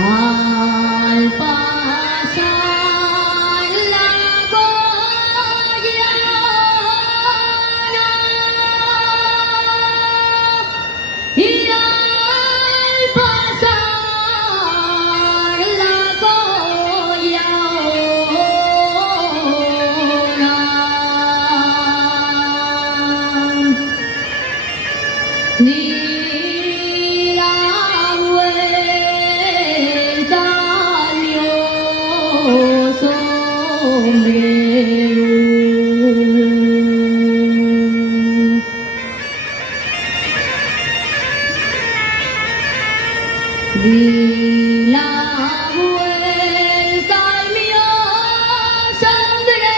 Al pasar la Guadiana y al pasar la Guadiana di la vuelta al sombrero. Di la vuelta al mío sombrero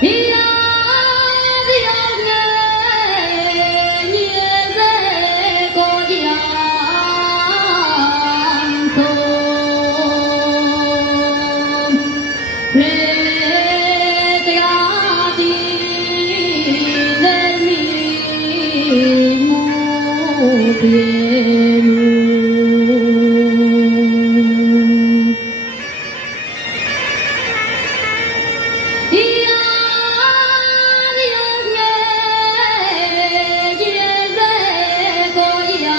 y adiós nieve collazo. Retratín del mismo cielo. Y adiós leyes de collazo.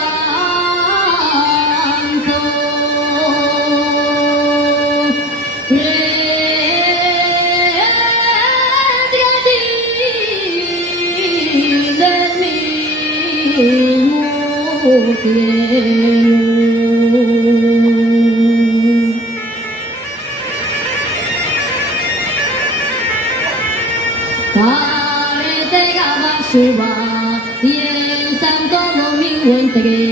Retratín del mismo cielo. Carretera suba y en Santo Domingo entré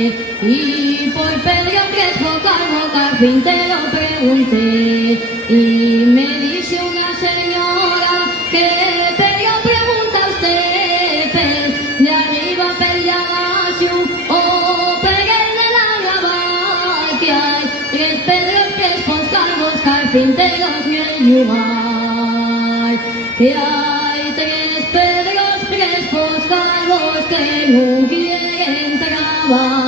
y por Pedro Crespo Calvo carpintero pregunté y me dice una señora que Pedro pregunta a usted pel de arriba pel de abajo o pegué de la naval que hay tres Pedros Crespos Calvos carpinteros en el lugar que hay tres Pedros Crespos Calvos que no quieren trabajar.